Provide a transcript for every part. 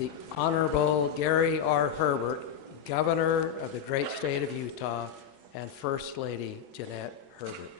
the Honorable Gary R. Herbert, Governor of the great state of Utah, and First Lady Jeanette Herbert.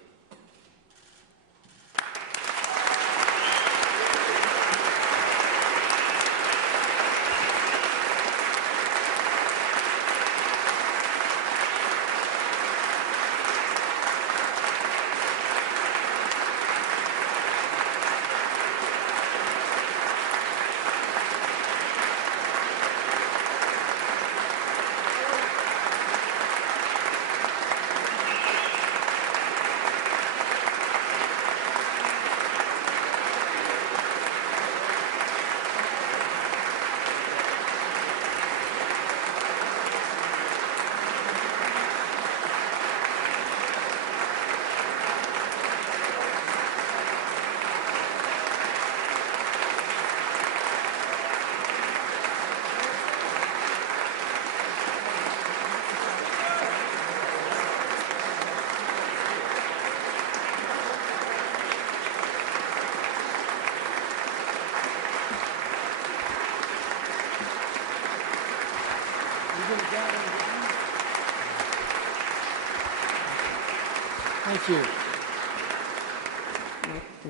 Thank you.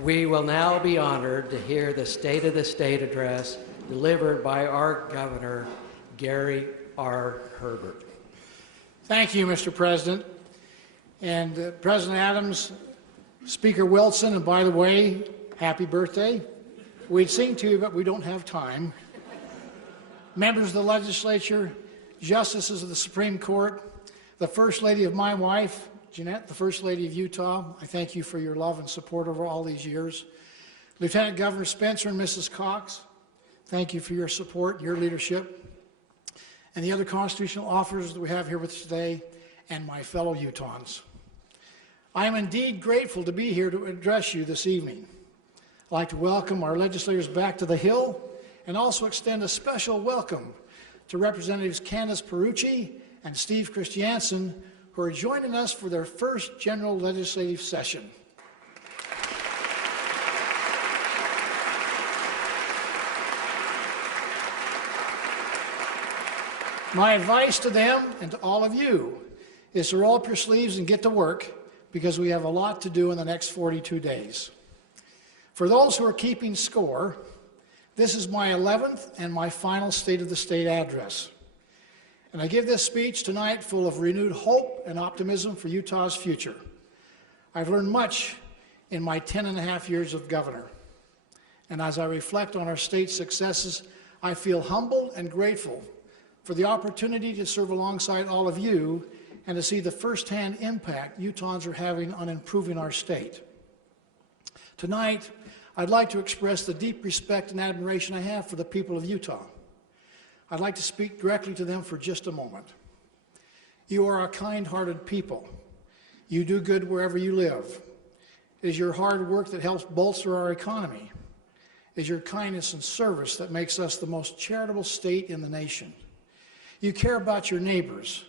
We will now be honored to hear the State of the State address delivered by our Governor, Gary R. Herbert. Thank you, Mr. President. And President Adams, Speaker Wilson, and by the way, happy birthday. We'd sing to you, but we don't have time. Members of the legislature, justices of the Supreme Court, the First Lady of my wife, Jeanette, the First Lady of Utah, I thank you for your love and support over all these years. Lieutenant Governor Spencer and Mrs. Cox, thank you for your support and your leadership. And the other constitutional officers that we have here with us today, and my fellow Utahns. I am indeed grateful to be here to address you this evening. I'd like to welcome our legislators back to the Hill and also extend a special welcome to Representatives Candace Perucci and Steve Christiansen, who are joining us for their first general legislative session. My advice to them and to all of you is to roll up your sleeves and get to work, because we have a lot to do in the next 42 days. For those who are keeping score, this is my 11th and my final State of the State address. And I give this speech tonight full of renewed hope and optimism for Utah's future. I've learned much in my 10.5 years of governor. And as I reflect on our state's successes, I feel humbled and grateful for the opportunity to serve alongside all of you and to see the firsthand impact Utahns are having on improving our state. Tonight, I'd like to express the deep respect and admiration I have for the people of Utah. I'd like to speak directly to them for just a moment. You are a kind-hearted people. You do good wherever you live. It is your hard work that helps bolster our economy. It is your kindness and service that makes us the most charitable state in the nation. You care about your neighbors.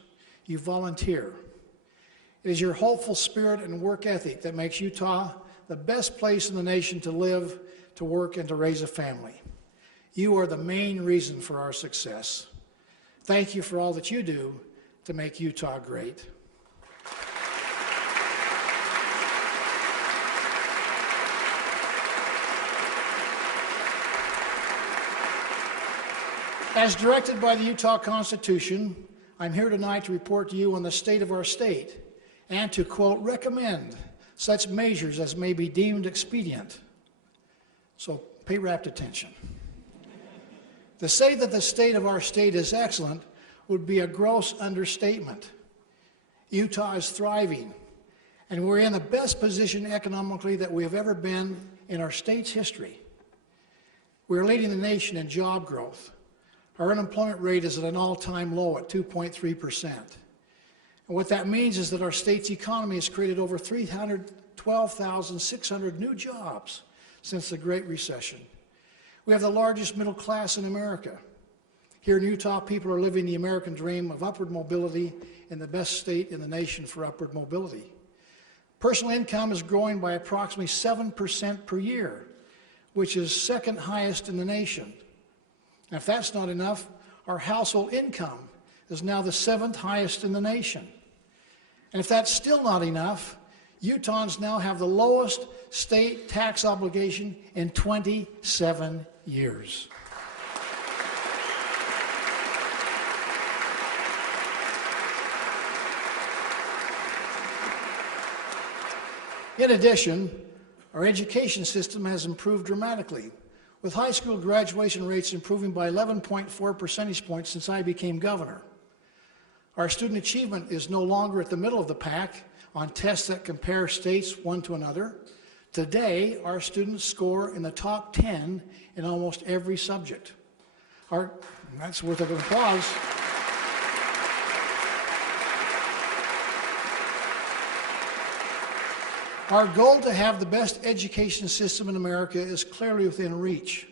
You volunteer. It is your hopeful spirit and work ethic that makes Utah the best place in the nation to live, to work, and to raise a family. You are the main reason for our success. Thank you for all that you do to make Utah great. As directed by the Utah Constitution, I'm here tonight to report to you on the state of our state and to, quote, recommend such measures as may be deemed expedient. So pay rapt attention. To say that the state of our state is excellent would be a gross understatement. Utah is thriving, and we're in the best position economically that we have ever been in our state's history. We're leading the nation in job growth. Our unemployment rate is at an all-time low at 2.3%. And what that means is that our state's economy has created over 312,600 new jobs since the Great Recession. We have the largest middle class in America. Here in Utah, people are living the American dream of upward mobility in the best state in the nation for upward mobility. Personal income is growing by approximately 7% per year, which is second highest in the nation. And if that's not enough, our household income is now the 7th highest in the nation. And if that's still not enough, Utahns now have the lowest state tax obligation in 27 years. In addition, our education system has improved dramatically, with high school graduation rates improving by 11.4 percentage points since I became governor. Our student achievement is no longer at the middle of the pack on tests that compare states one to another. Today, our students score in the top 10 in almost every subject. That's worth an applause. Our goal to have the best education system in America is clearly within reach.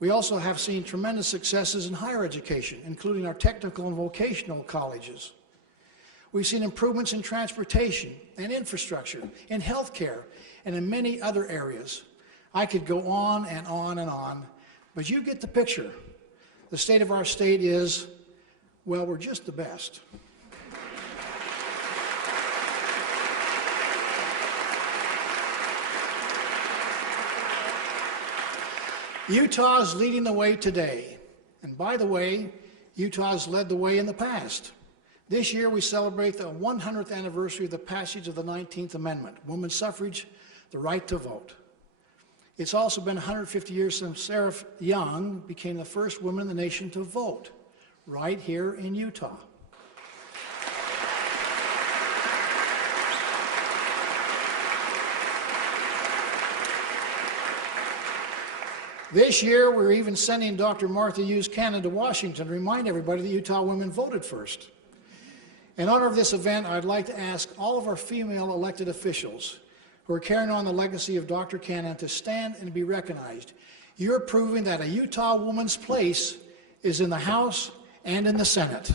We also have seen tremendous successes in higher education, including our technical and vocational colleges. We've seen improvements in transportation and infrastructure, in healthcare, and in many other areas. I could go on and on and on, but you get the picture. The state of our state is, well, we're just the best. Utah is leading the way today. And by the way, Utah has led the way in the past. This year we celebrate the 100th anniversary of the passage of the 19th Amendment, women's suffrage, the right to vote. It's also been 150 years since Sarah Young became the first woman in the nation to vote, right here in Utah. This year, we're even sending Dr. Martha Hughes Cannon to Washington to remind everybody that Utah women voted first. In honor of this event, I'd like to ask all of our female elected officials who are carrying on the legacy of Dr. Cannon to stand and be recognized. You're proving that a Utah woman's place is in the House and in the Senate.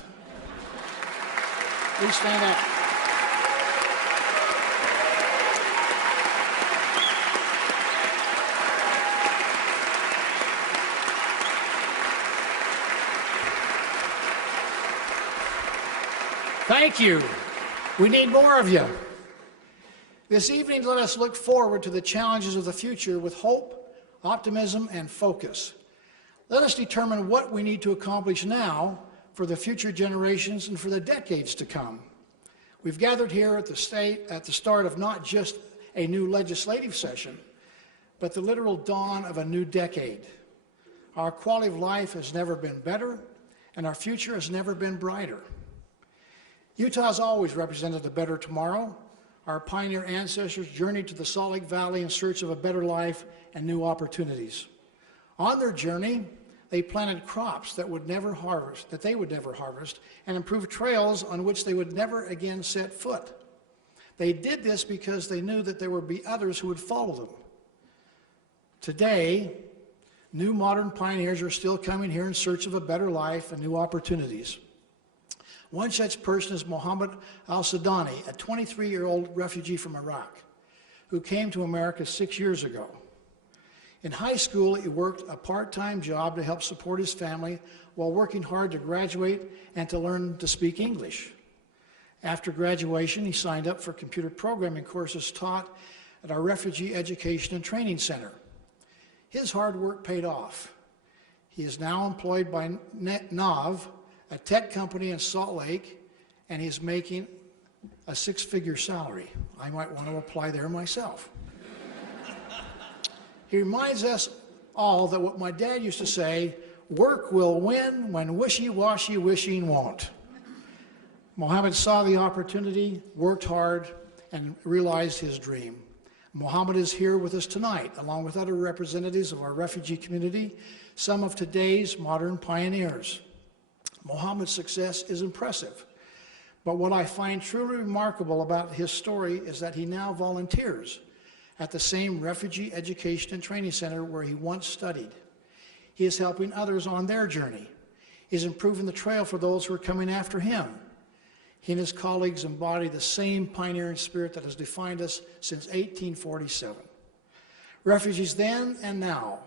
Please stand up. Thank you. We need more of you. This evening, let us look forward to the challenges of the future with hope, optimism, and focus. Let us determine what we need to accomplish now for the future generations and for the decades to come. We've gathered here at the start of not just a new legislative session, but the literal dawn of a new decade. Our quality of life has never been better, and our future has never been brighter. Utah has always represented a better tomorrow. Our pioneer ancestors journeyed to the Salt Lake Valley in search of a better life and new opportunities. On their journey, they planted crops that they would never harvest, and improved trails on which they would never again set foot. They did this because they knew that there would be others who would follow them. Today, new modern pioneers are still coming here in search of a better life and new opportunities. One such person is Mohammed al-Sudani, a 23-year-old refugee from Iraq, who came to America 6 years ago. In high school, he worked a part-time job to help support his family while working hard to graduate and to learn to speak English. After graduation, he signed up for computer programming courses taught at our Refugee Education and Training Center. His hard work paid off. He is now employed by NAV, a tech company in Salt Lake, and he's making a 6-figure salary. I might want to apply there myself. He reminds us all that what my dad used to say, work will win when wishy-washy wishing won't. Mohammed saw the opportunity, worked hard, and realized his dream. Mohammed is here with us tonight, along with other representatives of our refugee community, some of today's modern pioneers. Mohammed's success is impressive, but what I find truly remarkable about his story is that he now volunteers at the same Refugee Education and Training Center where he once studied. He is helping others on their journey. He's improving the trail for those who are coming after him. He and his colleagues embody the same pioneering spirit that has defined us since 1847. Refugees then and now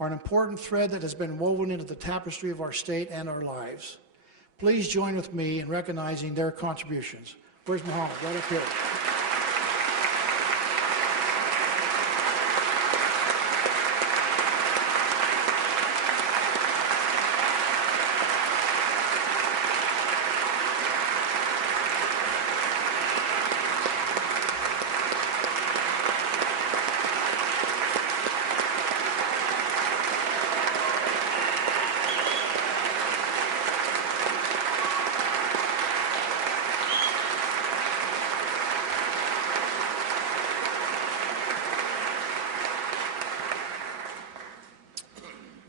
are an important thread that has been woven into the tapestry of our state and our lives. Please join with me in recognizing their contributions. Where's Muhammad? Right up here.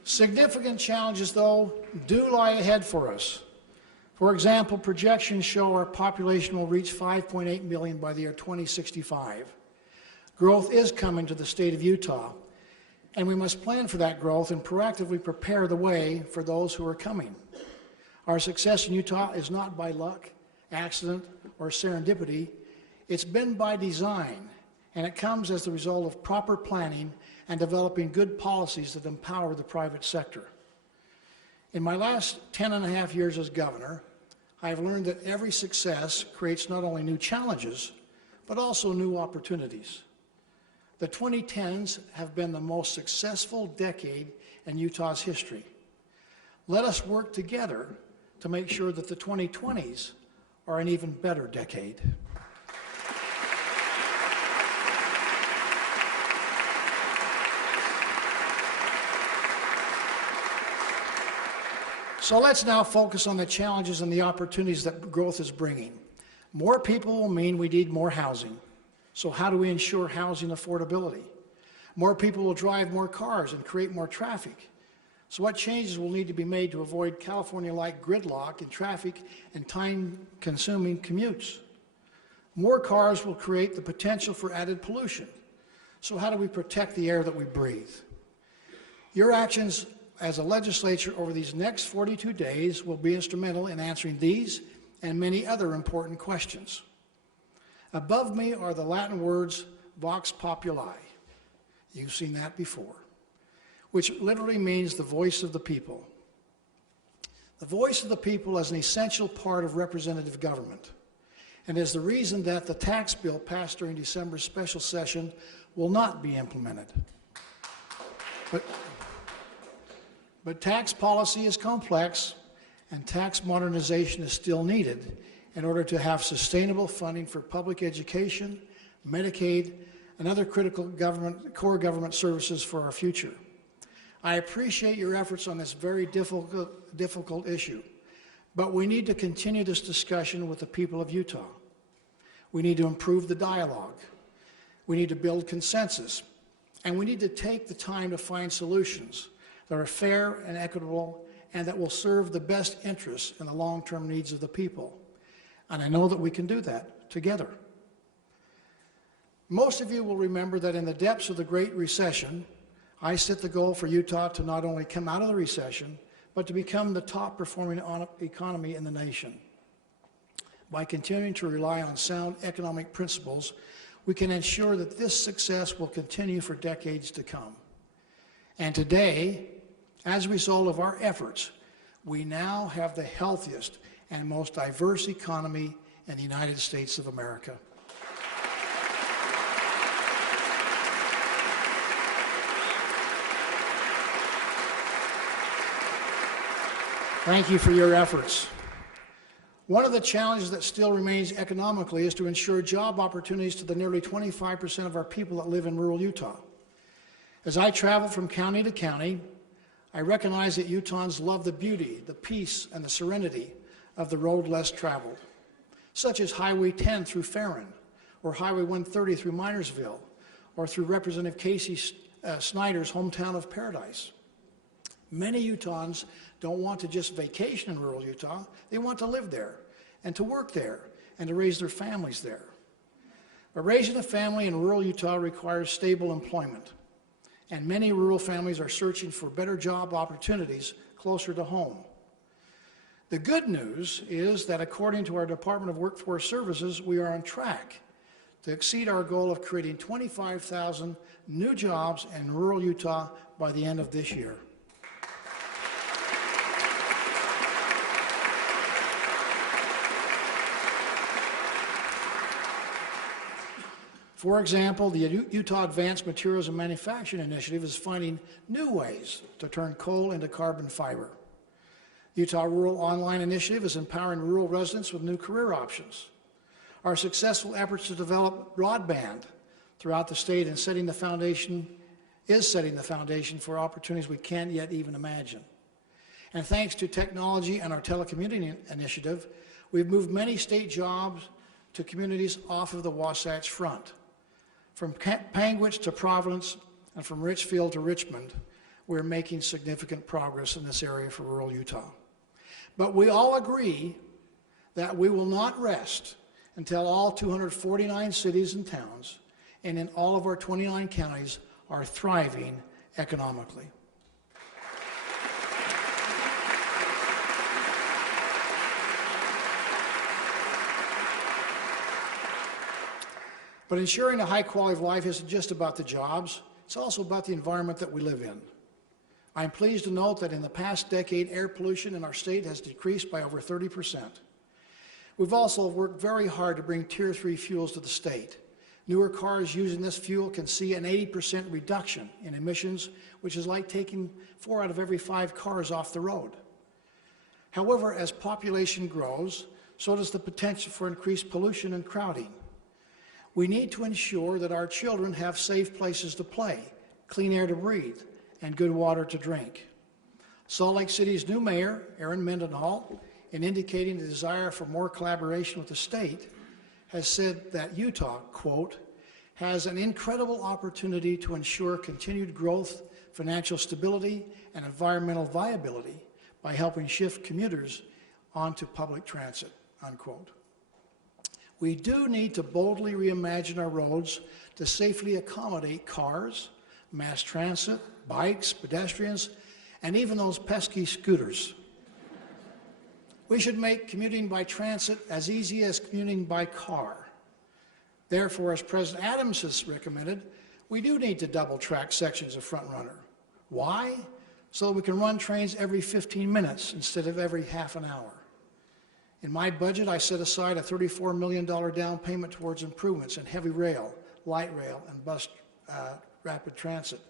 Significant challenges, though, do lie ahead for us. For example, projections show our population will reach 5.8 million by the year 2065. Growth is coming to the state of Utah, and we must plan for that growth and proactively prepare the way for those who are coming. Our success in Utah is not by luck, accident, or serendipity. It's been by design, and it comes as the result of proper planning and developing good policies that empower the private sector. In my last 10.5 years as governor, I have learned that every success creates not only new challenges, but also new opportunities. The 2010s have been the most successful decade in Utah's history. Let us work together to make sure that the 2020s are an even better decade. So let's now focus on the challenges and the opportunities that growth is bringing. More people will mean we need more housing. So how do we ensure housing affordability? More people will drive more cars and create more traffic. So what changes will need to be made to avoid California-like gridlock in traffic and time-consuming commutes? More cars will create the potential for added pollution. So how do we protect the air that we breathe? Your actions as a legislature over these next 42 days will be instrumental in answering these and many other important questions. Above me are the Latin words vox populi. You've seen that before, which literally means the voice of the people. The voice of the people is an essential part of representative government, and is the reason that the tax bill passed during December's special session will not be implemented. But tax policy is complex, and tax modernization is still needed in order to have sustainable funding for public education, Medicaid, and other critical core government services for our future. I appreciate your efforts on this very difficult issue, but we need to continue this discussion with the people of Utah. We need to improve the dialogue. We need to build consensus, and we need to take the time to find solutions that are fair and equitable and that will serve the best interests and the long-term needs of the people. And I know that we can do that together. Most of you will remember that in the depths of the Great Recession, I set the goal for Utah to not only come out of the recession, but to become the top-performing economy in the nation. By continuing to rely on sound economic principles, we can ensure that this success will continue for decades to come. And today, as a result of our efforts, we now have the healthiest and most diverse economy in the United States of America. Thank you for your efforts. One of the challenges that still remains economically is to ensure job opportunities to the nearly 25% of our people that live in rural Utah. As I travel from county to county, I recognize that Utahns love the beauty, the peace, and the serenity of the road less traveled, such as Highway 10 through Farron, or Highway 130 through Minersville, or through Representative Casey Snyder's hometown of Paradise. Many Utahns don't want to just vacation in rural Utah. They want to live there and to work there and to raise their families there. But raising a family in rural Utah requires stable employment, and many rural families are searching for better job opportunities closer to home. The good news is that according to our Department of Workforce Services, we are on track to exceed our goal of creating 25,000 new jobs in rural Utah by the end of this year. For example, the Utah Advanced Materials and Manufacturing Initiative is finding new ways to turn coal into carbon fiber. The Utah Rural Online Initiative is empowering rural residents with new career options. Our successful efforts to develop broadband throughout the state is setting the foundation for opportunities we can't yet even imagine. And thanks to technology and our telecommuting initiative, we've moved many state jobs to communities off of the Wasatch Front. From Panguitch to Providence and from Richfield to Richmond, we're making significant progress in this area for rural Utah. But we all agree that we will not rest until all 249 cities and towns and in all of our 29 counties are thriving economically. But ensuring a high quality of life isn't just about the jobs, it's also about the environment that we live in. I'm pleased to note that in the past decade, air pollution in our state has decreased by over 30%. We've also worked very hard to bring Tier 3 fuels to the state. Newer cars using this fuel can see an 80% reduction in emissions, which is like taking 4 out of every 5 cars off the road. However, as population grows, so does the potential for increased pollution and crowding. We need to ensure that our children have safe places to play, clean air to breathe, and good water to drink. Salt Lake City's new mayor, Aaron Mendenhall, in indicating a desire for more collaboration with the state, has said that Utah, quote, has an incredible opportunity to ensure continued growth, financial stability, and environmental viability by helping shift commuters onto public transit, unquote. We do need to boldly reimagine our roads to safely accommodate cars, mass transit, bikes, pedestrians, and even those pesky scooters. We should make commuting by transit as easy as commuting by car. Therefore, as President Adams has recommended, we do need to double-track sections of Front Runner. Why? So that we can run trains every 15 minutes instead of every half an hour. In my budget, I set aside a $34 million down payment towards improvements in heavy rail, light rail, and bus rapid transit.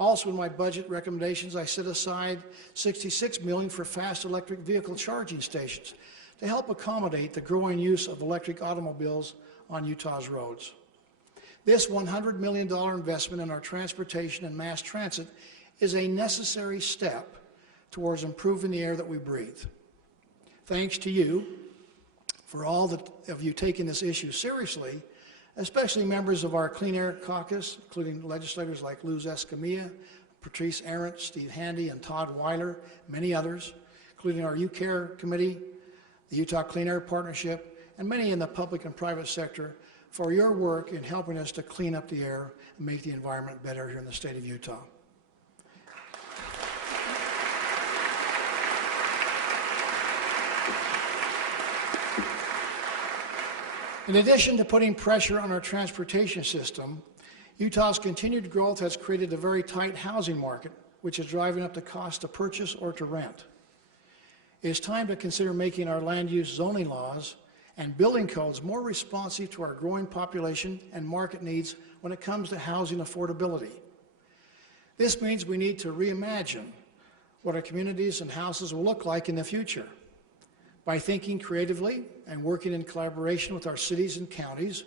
Also in my budget recommendations, I set aside $66 million for fast electric vehicle charging stations to help accommodate the growing use of electric automobiles on Utah's roads. This $100 million investment in our transportation and mass transit is a necessary step towards improving the air that we breathe. Thanks to you for all of you taking this issue seriously, especially members of our Clean Air Caucus, including legislators like Luz Escamilla, Patrice Arendt, Steve Handy, and Todd Weiler, many others, including our UCARE committee, the Utah Clean Air Partnership, and many in the public and private sector for your work in helping us to clean up the air and make the environment better here in the state of Utah. In addition to putting pressure on our transportation system, Utah's continued growth has created a very tight housing market, which is driving up the cost to purchase or to rent. It is time to consider making our land use zoning laws and building codes more responsive to our growing population and market needs when it comes to housing affordability. This means we need to reimagine what our communities and houses will look like in the future. By thinking creatively and working in collaboration with our cities and counties,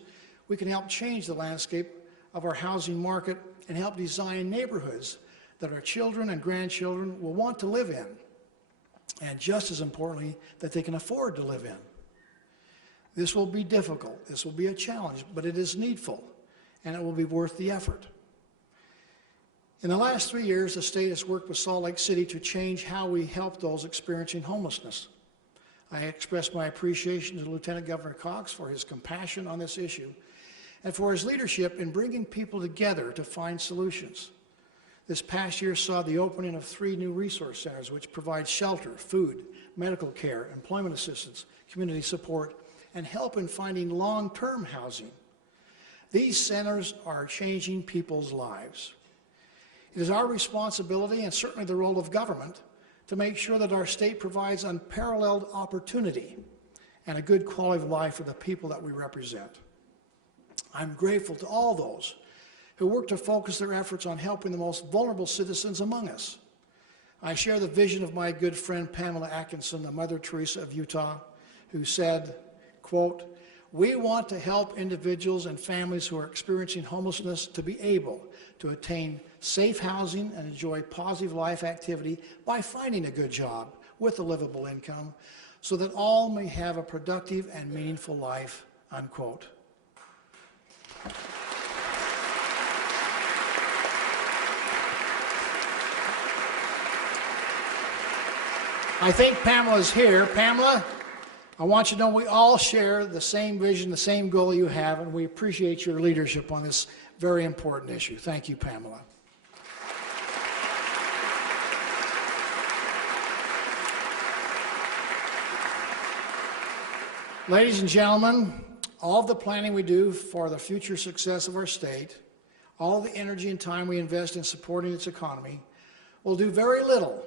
we can help change the landscape of our housing market and help design neighborhoods that our children and grandchildren will want to live in, and just as importantly, that they can afford to live in. This will be difficult, this will be a challenge, but it is needful, and it will be worth the effort. In the last 3 years, the state has worked with Salt Lake City to change how we help those experiencing homelessness. I express my appreciation to Lieutenant Governor Cox for his compassion on this issue and for his leadership in bringing people together to find solutions. This past year saw the opening of 3 new resource centers which provide shelter, food, medical care, employment assistance, community support, and help in finding long-term housing. These centers are changing people's lives. It is our responsibility, and certainly the role of government, to make sure that our state provides unparalleled opportunity and a good quality of life for the people that we represent. I'm grateful to all those who work to focus their efforts on helping the most vulnerable citizens among us. I share the vision of my good friend Pamela Atkinson, the Mother Teresa of Utah, who said, quote, "We want to help individuals and families who are experiencing homelessness to be able to attain safe housing and enjoy positive life activity by finding a good job with a livable income so that all may have a productive and meaningful life," unquote. I think Pamela's here. Pamela, I want you to know we all share the same vision, the same goal you have, and we appreciate your leadership on this very important issue. Thank you, Pamela. Ladies and gentlemen, all of the planning we do for the future success of our state, all of the energy and time we invest in supporting its economy, will do very little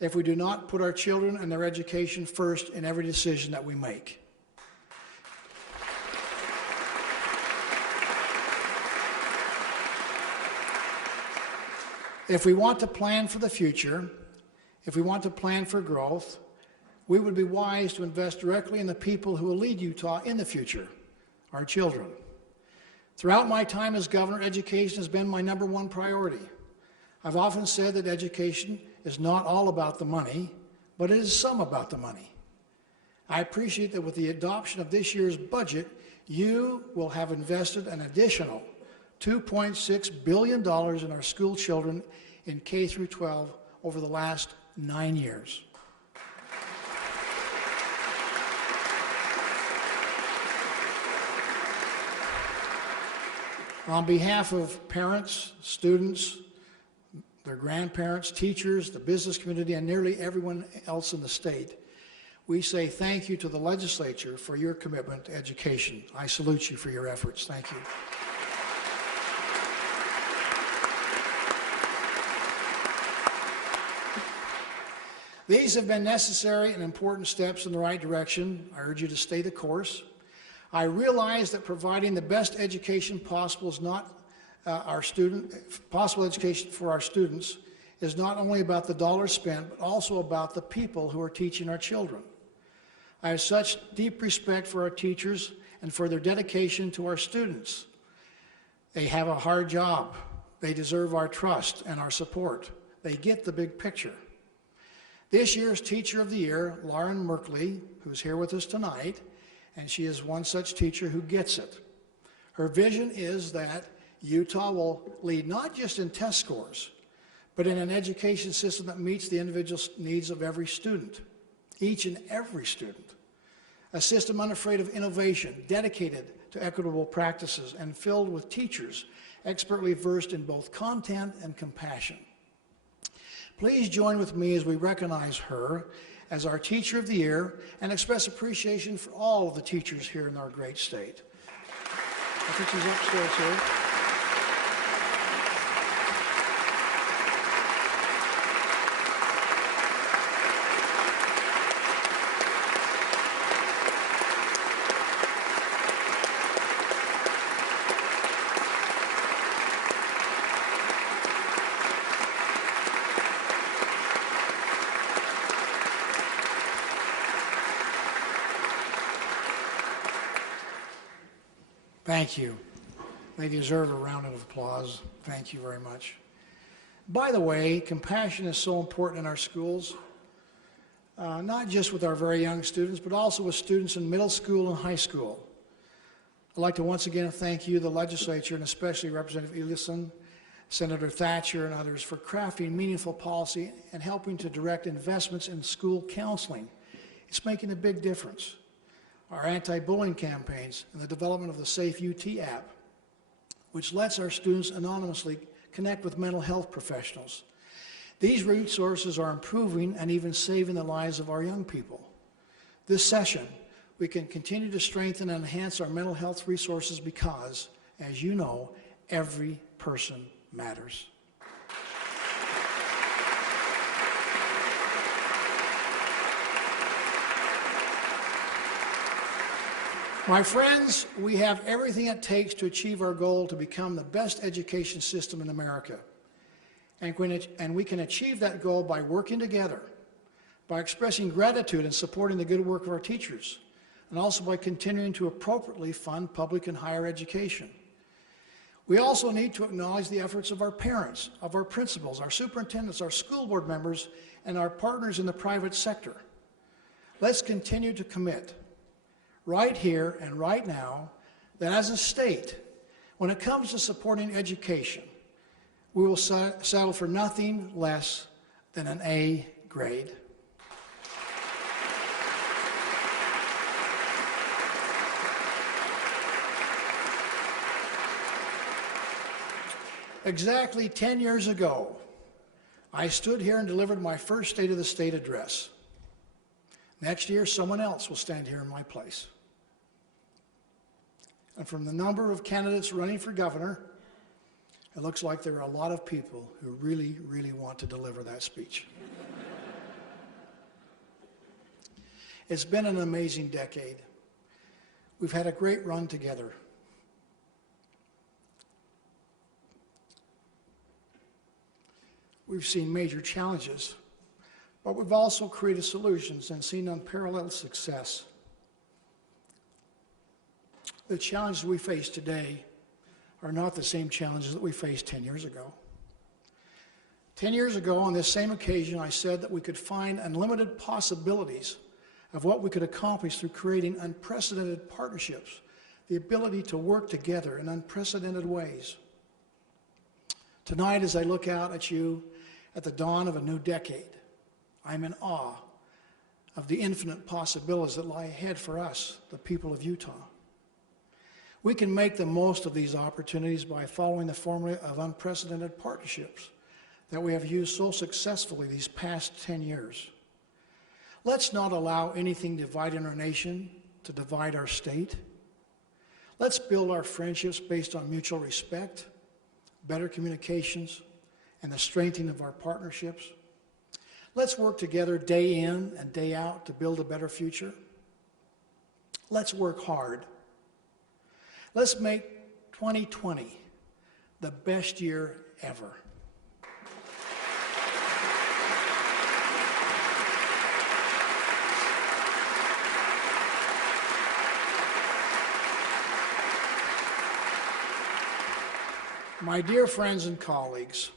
if we do not put our children and their education first in every decision that we make. If we want to plan for the future, if we want to plan for growth, we would be wise to invest directly in the people who will lead Utah in the future, our children. Throughout my time as governor, education has been my #1 priority. I've often said that education is not all about the money, but it is some about the money. I appreciate that with the adoption of this year's budget, you will have invested an additional $2.6 billion in our school children in K through 12 over the last 9 years. On behalf of parents, students, their grandparents, teachers, the business community, and nearly everyone else in the state, we say thank you to the legislature for your commitment to education. I salute you for your efforts. Thank you. These have been necessary and important steps in the right direction. I urge you to stay the course. I realize that providing the best education possible is not possible education for our students is not only about the dollars spent, but also about the people who are teaching our children. I have such deep respect for our teachers and for their dedication to our students. They have a hard job. They deserve our trust and our support. They get the big picture. This year's Teacher of the Year, Lauren Merkley, who's here with us tonight, and she is one such teacher who gets it. Her vision is that Utah will lead not just in test scores, but in an education system that meets the individual needs of every student, each and every student. A system unafraid of innovation, dedicated to equitable practices, and filled with teachers expertly versed in both content and compassion. Please join with me as we recognize her as our Teacher of the Year and express appreciation for all of the teachers here in our great state. I think she's upstairs here. Thank you. They deserve a round of applause. Thank you very much. By the way, compassion is so important in our schools, not just with our very young students, but also with students in middle school and high school. I'd like to once again thank you, the legislature, and especially Representative Ellison, Senator Thatcher, and others for crafting meaningful policy and helping to direct investments in school counseling. It's making a big difference. Our anti-bullying campaigns, and the development of the Safe UT app, which lets our students anonymously connect with mental health professionals. These resources are improving and even saving the lives of our young people. This session, we can continue to strengthen and enhance our mental health resources because, As you know, every person matters. My friends, we have everything it takes to achieve our goal to become the best education system in America. And we can achieve that goal by working together, by expressing gratitude and supporting the good work of our teachers, and also by continuing to appropriately fund public and higher education. We also need to acknowledge the efforts of our parents, of our principals, our superintendents, our school board members, and our partners in the private sector. Let's continue to commit, right here and right now, that as a state, when it comes to supporting education, we will settle for nothing less than an A grade. Exactly 10 years ago, I stood here and delivered my first State of the State address. Next year, someone else will stand here in my place. And from the number of candidates running for governor, it looks like there are a lot of people who really, really want to deliver that speech. It's been an amazing decade. We've had a great run together. We've seen major challenges, but we've also created solutions and seen unparalleled success. The challenges we face today are not the same challenges that we faced 10 years ago. 10 years ago, on this same occasion, I said that we could find unlimited possibilities of what we could accomplish through creating unprecedented partnerships, the ability to work together in unprecedented ways. Tonight, as I look out at you at the dawn of a new decade, I'm in awe of the infinite possibilities that lie ahead for us, the people of Utah. We can make the most of these opportunities by following the formula of unprecedented partnerships that we have used so successfully these past 10 years. Let's not allow anything dividing our nation to divide our state. Let's build our friendships based on mutual respect, better communications, and the strengthening of our partnerships. Let's work together day in and day out to build a better future. Let's work hard. Let's make 2020 the best year ever. My dear friends and colleagues,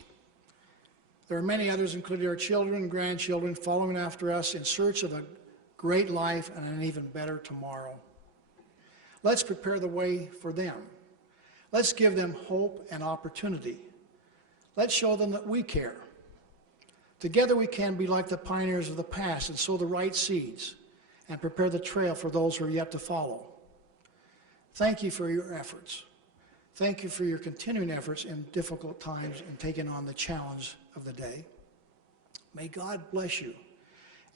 there are many others, including our children and grandchildren, following after us in search of a great life and an even better tomorrow. Let's prepare the way for them. Let's give them hope and opportunity. Let's show them that we care. Together we can be like the pioneers of the past and sow the right seeds and prepare the trail for those who are yet to follow. Thank you for your efforts. Thank you for your continuing efforts in difficult times and taking on the challenge of the day. May God bless you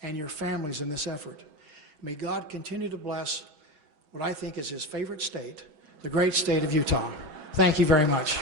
and your families in this effort. May God continue to bless what I think is his favorite state, the great state of Utah. Thank you very much.